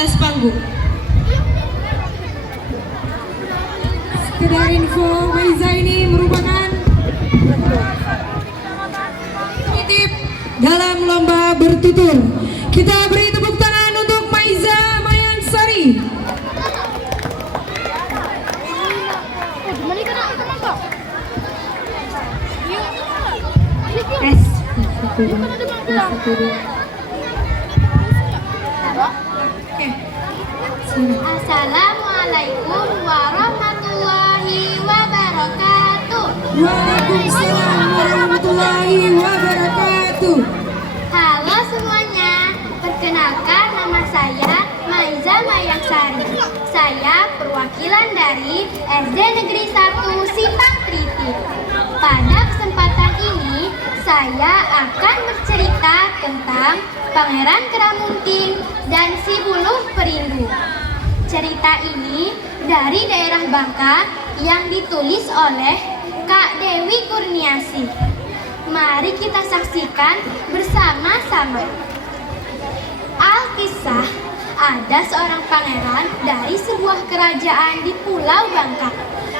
atas panggung. Sekedar info, Maiza ini merupakan titip dalam lomba bertutur. Kita beri tepuk tangan untuk Maiza Mayansari. Assalamualaikum warahmatullahi wabarakatuh. Waalaikumsalam warahmatullahi wabarakatuh. Halo semuanya, perkenalkan nama saya Maiza Mayansari. Saya perwakilan dari SD Negeri 1 Simpang Triti. Pada kesempatan ini, saya akan bercerita tentang Pangeran Keramunting dan Si Buluh Perindu. Cerita ini dari daerah Bangka yang ditulis oleh Kak Dewi Kurniasi. Mari kita saksikan bersama-sama. Alkisah, ada seorang pangeran dari sebuah kerajaan di Pulau Bangka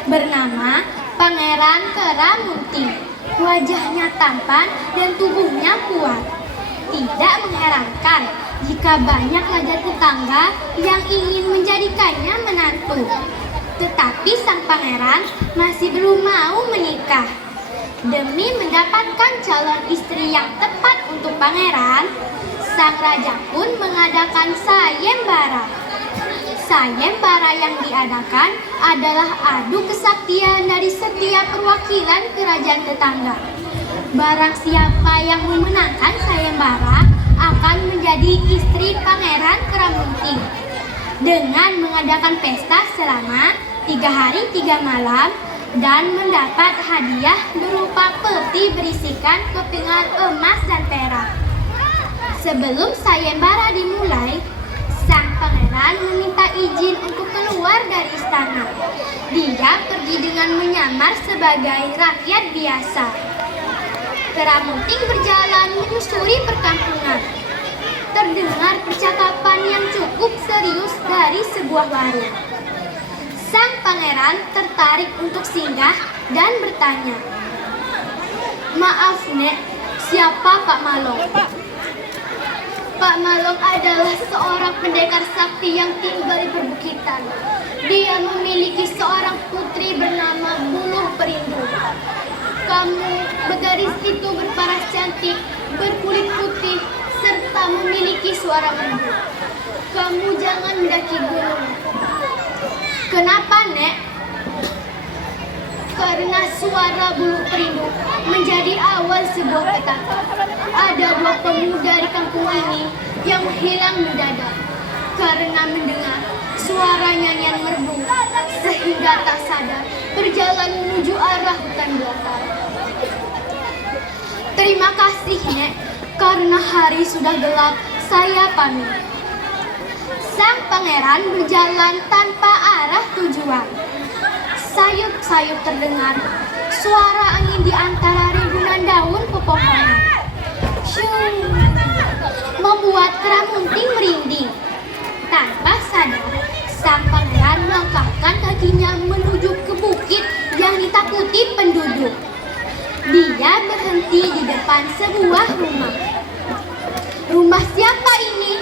bernama Pangeran Keramunting. Wajahnya tampan dan tubuhnya kuat. Tidak mengherankan jika banyak raja tetangga yang ingin menjadikannya menantu. Tetapi sang pangeran masih belum mau menikah. Demi mendapatkan calon istri yang tepat untuk pangeran, sang raja pun mengadakan sayembara. Sayembara yang diadakan adalah adu kesaktian dari setiap perwakilan kerajaan tetangga. Barang siapa yang memenangkan sayembara akan menjadi istri Pangeran Keramunting. Dengan mengadakan pesta selama 3 hari 3 malam dan mendapat hadiah berupa peti berisikan kepingan emas dan perak. Sebelum sayembara dimulai, sang pangeran meminta izin untuk keluar dari istana. Dia pergi dengan menyamar sebagai rakyat biasa. Keramunting berjalan menyusuri perkampungan. Terdengar percakapan yang cukup serius dari sebuah warung. Sang pangeran tertarik untuk singgah dan bertanya, "Maaf, Nek, siapa Pak Malong?" Pak Malong adalah seorang pendekar sakti yang tinggal di perbukitan. Dia memiliki seorang putri bernama Buluh Perindu. Kamu bergaris itu berparas cantik, berkulit putih, serta memiliki suara merdu. Kamu jangan mendaki gunung. Kenapa, Nek? Karena suara Buluh Perindu menjadi awal sebuah petaka. Ada 2 pemuda di kampung ini yang hilang mendadak karena mendengar suara nyanyian merdu, sehingga tak sadar berjalan menuju arah hutan belantara. Terima kasih, Nek. Karena hari sudah gelap, saya pamit. Sang pangeran berjalan tanpa arah tujuan. Sayup-sayup terdengar suara angin di antara rimbunan daun pepohonan. Syuh, membuat Keramunting merinding. Tanpa sadar, sang pangeran melangkahkan kakinya menuju ke bukit yang ditakuti penduduk. Dia berhenti di depan sebuah rumah. Rumah siapa ini?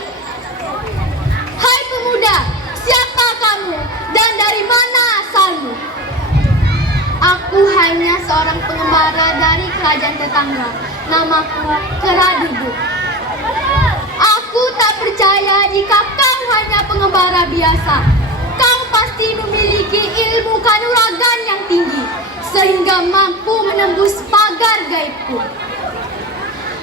Hai pemuda, siapa kamu dan dari mana asalmu? Aku hanya seorang pengembara dari kerajaan tetangga. Namaku Keraduduk. Aku tak percaya jika kau hanya pengembara biasa. Kau pasti memiliki ilmu kanuragan yang tinggi, sehingga mampu menembus pagar gaibku.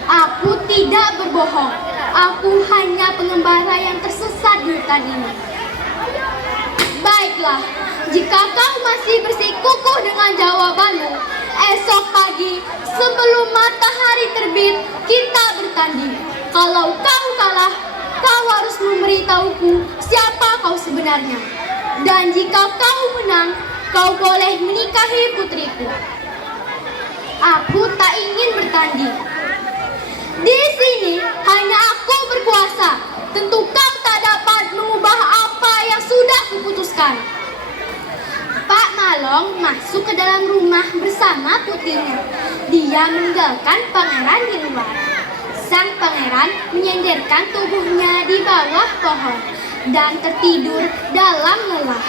Aku tidak berbohong. Aku hanya pengembara yang tersesat di hutan ini. Baiklah, jika kau masih bersikukuh dengan jawabanmu, esok pagi sebelum matahari terbit kita bertanding. Kalau kau kalah, kau harus memberitahuku siapa kau sebenarnya. Dan jika kau menang, kau boleh menikahi putriku. Aku tak ingin bertanding. Di sini hanya aku berkuasa. Tentu kau tak dapat mengubah hatinya. Dia meninggalkan pangeran di luar. Sang pangeran menyenderkan tubuhnya di bawah pohon dan tertidur dalam lelah.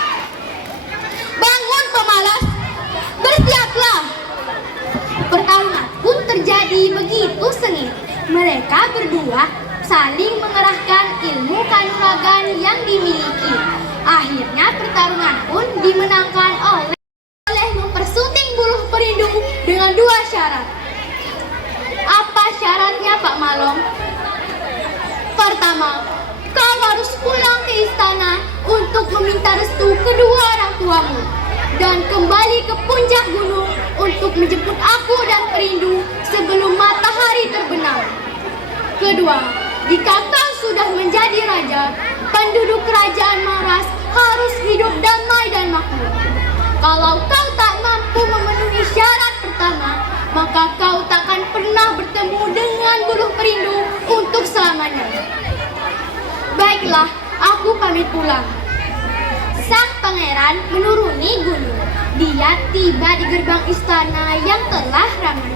Bangun pemalas, bersiaplah. Pertarungan pun terjadi begitu sengit. Mereka berdua saling mengerahkan ilmu kanuragan yang dimiliki. Akhirnya pertarungan pun dimenangkan oleh mempersunting buluh perindu dengan 2 syarat. Apa syaratnya, Pak Malong? Pertama, kau harus pulang ke istana untuk meminta restu kedua orang tuamu dan kembali ke puncak gunung untuk menjemput aku dan perindu sebelum matahari terbenam. Kedua, jika kau sudah menjadi raja, penduduk kerajaan Maras harus hidup damai dan makmur. Kalau kau tak mampu memenuhi syarat pertama, maka kau takkan pernah bertemu dengan buluh perindu untuk selamanya. Baiklah, aku pamit pulang. Sang pangeran menuruni gunung. Dia tiba di gerbang istana yang telah ramai.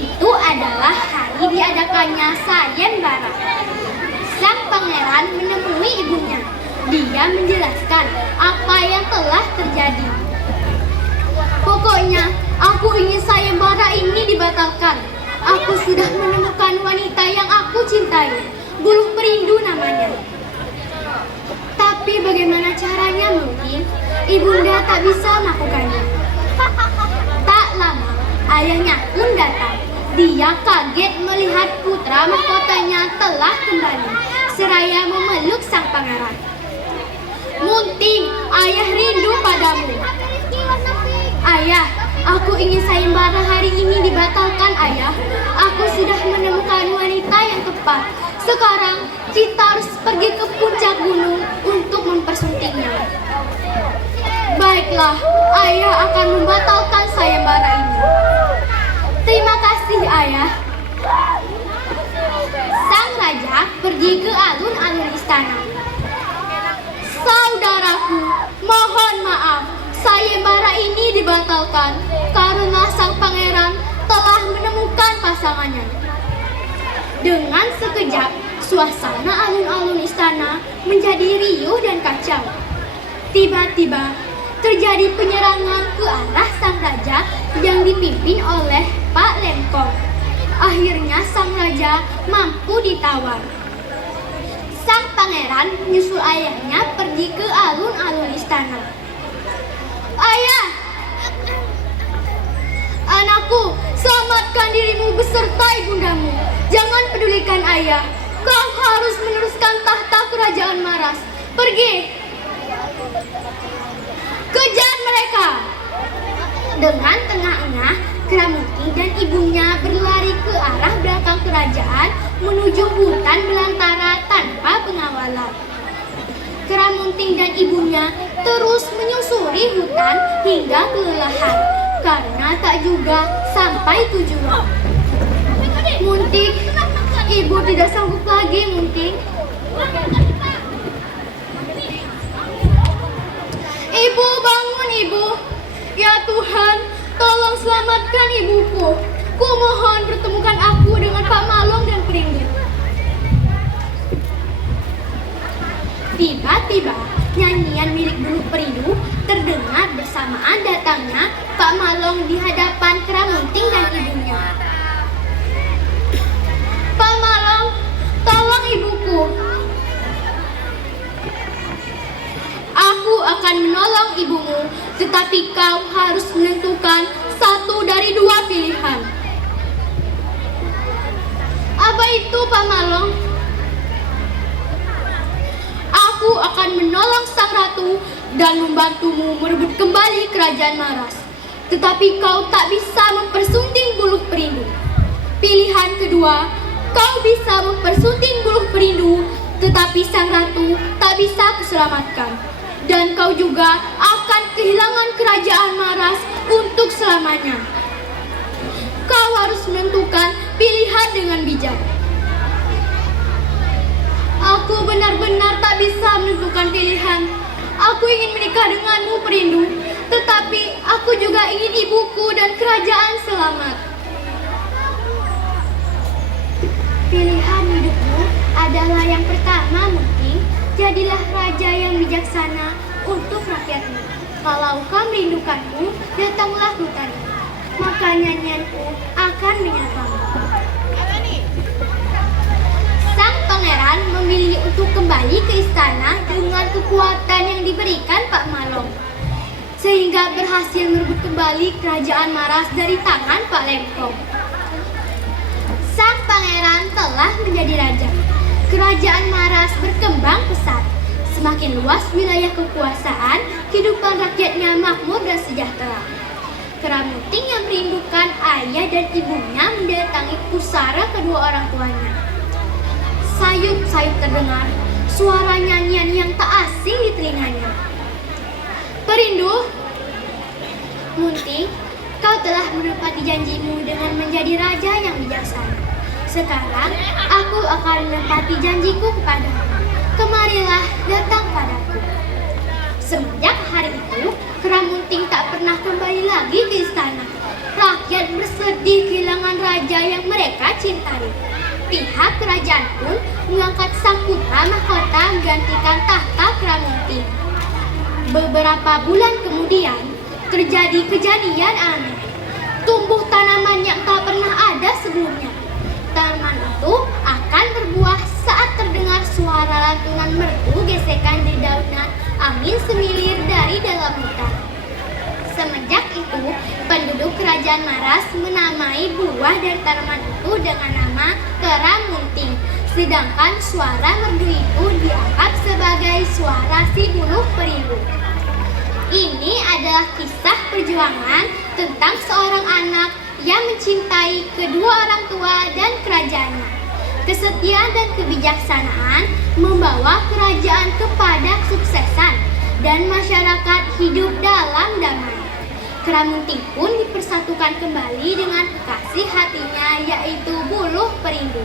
Itu adalah hari diadakannya sayembara. Sang pangeran menemui ibunya. Dia menjelaskan apa yang telah terjadi. Pokoknya, aku ingin sayembara ini dibatalkan. Aku sudah menemukan wanita yang aku cintai. Buluh perindu namanya. Tapi bagaimana caranya mungkin? Ibunda tak bisa melakukannya. Tak lama, ayahnya pun datang. Dia kaget melihat putra mahkotanya telah kembali, seraya memeluk sang pangeran. Munting, ayah rindu padamu. Ayah, aku ingin sayembara hari ini dibatalkan, ayah. Aku sudah menemukan wanita yang tepat. Sekarang kita harus pergi ke puncak gunung untuk mempersuntingnya. Baiklah, ayah akan membatalkan sayembara ini. Terima kasih, ayah. Sang raja pergi ke alun-alun istana. Saudaraku, mohon maaf, sayembara ini dibatalkan karena sang pangeran telah menemukan pasangannya. Dengan sekejap, suasana alun-alun istana menjadi riuh dan kacau. Tiba-tiba, terjadi penyerangan ke arah sang raja yang dipimpin oleh Pak Lengkong. Akhirnya sang raja mampu ditawar. Sang pangeran menyusul ayahnya pergi ke alun-alun istana. Ayah! Anakku, selamatkan dirimu beserta ibundamu. Jangan pedulikan ayah. Kau harus meneruskan tahta kerajaan Maras. Pergi! Kejar mereka! Dengan tengah-tengah, Kramunting dan ibunya berlari ke arah belakang kerajaan menuju hutan belantara tanpa pengawalan. Kramunting dan ibunya terus menyusuri hutan hingga kelelahan karena tak juga sampai tujuan. Munting, ibu tidak sanggup lagi, Munting. Ibu, bangun ibu. Ya Tuhan, tolong selamatkan ibuku. Ku mohon pertemukan aku dengan Pak Malong dan Pringgi. Tiba-tiba, nyanyian milik buluh perindu terdengar bersamaan datangnya Pak Malong di hadapan Kramunting dan ibunya. Pak Malong, tolong ibuku. Aku akan menolong ibumu, tetapi kau harus menentukan satu dari 2 pilihan. Apa itu, Pak Malong? Aku akan menolong sang ratu dan membantumu merebut kembali kerajaan Maras. Tetapi kau tak bisa mempersunting buluh perindu. Pilihan kedua, kau bisa mempersunting buluh perindu, tetapi sang ratu tak bisa kuselamatkan. Dan kau juga akan kehilangan kerajaan Maras untuk selamanya. Kau harus menentukan pilihan dengan bijak. Aku benar-benar tak bisa menentukan pilihan. Aku ingin menikah denganmu, Perindu. Tetapi aku juga ingin ibuku dan kerajaan selamat. Pilihan hidupmu adalah yang pertama, Munting. Jadilah raja yang bijaksana untuk rakyatmu. Kalau kau merindukanmu, datanglah hutan. Maka nyanyianku akan menyatamu. Sang pangeran memilih untuk kembali ke istana dengan kekuatan yang diberikan Pak Malong, sehingga berhasil merebut kembali kerajaan Maras dari tangan Pak Lempong. Sang pangeran telah menjadi raja. Kerajaan Maras berkembang pesat. Semakin luas wilayah kekuasaan, kehidupan rakyatnya makmur dan sejahtera. Kera Munting yang merindukan ayah dan ibunya mendatangi pusara kedua orang tuanya. Sayup-sayup terdengar suara nyanyian yang tak asing di telinganya. Perindu, Munting, kau telah menepati janjimu dengan menjadi raja yang bijaksana. Sekarang, aku akan menepati janjiku kepadamu. Kemarilah, datang padaku. Semenjak hari itu, Kera Munting tak pernah kembali lagi ke istana. Rakyat bersedih kehilangan raja yang mereka cintai. Pihak kerajaan pun mengangkat sang putra mahkota menggantikan tahta Kera Munting. Beberapa bulan kemudian, terjadi kejadian aneh. Tumbuh tanaman yang tak pernah ada sebelumnya. Tanaman itu akan berbuah saat terdengar suara lantunan merdu gesekan di daunan angin semilir dari dalam hutan. Semenjak itu, penduduk kerajaan Maras menamai buah dari tanaman itu dengan nama Kera Munting. Sedangkan suara merdu itu dianggap sebagai suara si buluh perindu. Ini adalah kisah perjuangan tentang seorang anak yang mencintai kedua orang tua dan kerajaannya. Kesetiaan dan kebijaksanaan membawa kerajaan kepada kesuksesan dan masyarakat hidup dalam damai. Kera Munting pun dipersatukan kembali dengan kekasih hatinya, yaitu Buluh Perindu.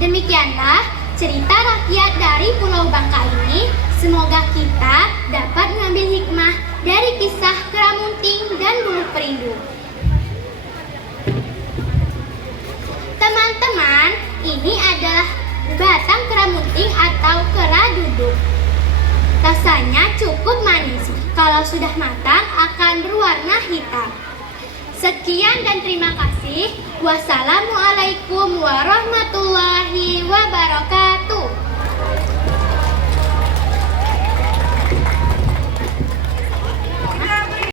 Demikianlah cerita rakyat dari Pulau Bangka ini. Semoga kita dapat mengambil hikmah dari kisah Kera Munting dan Buluh Perindu. Teman-teman, ini adalah batang kera munting atau kera duduk. Rasanya cukup manis. Kalau sudah matang akan berwarna hitam. Sekian dan terima kasih. Wassalamualaikum warahmatullahi wabarakatuh.